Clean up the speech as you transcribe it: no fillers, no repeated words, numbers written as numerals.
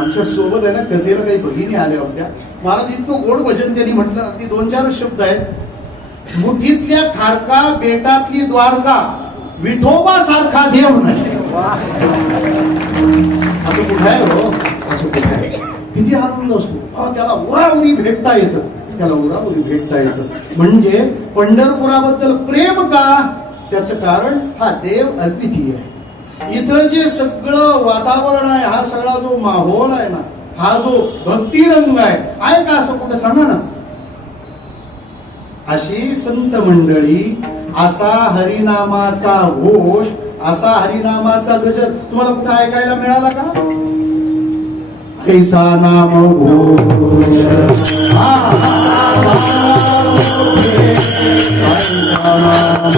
आमच्या सोबत आहे ना कथेला काही भगिनी आल्या होत्या. महाराज इतकं गोड भजन त्यांनी म्हटलं, अगदी 2-4 शब्द आहेत. मुठीतल्या खारका बेटातली द्वारका विठोबा सारखा देव नाही. असं कुठं आहे हो, असं कुठं आहे. किती आनंद असतो त्याला. उराउरी भेटता येतं, त्याला उराउरी भेटता येतं. म्हणजे पंढरपुराबद्दल प्रेम का, त्याचं कारण हा देव अद्वितीय आहे. इथं जे सगळं वातावरण आहे, हा सगळा जो माहोल आहे ना, हा जो भक्तिरंग आहे का असं कुठं सांगा ना. अशी संत मंडळी, असा हरिनामाचा घोष, असा हरिनामाचा गजर तुम्हाला कुठं ऐकायला मिळाला का? ऐसा नाम घोष, ऐसा नाम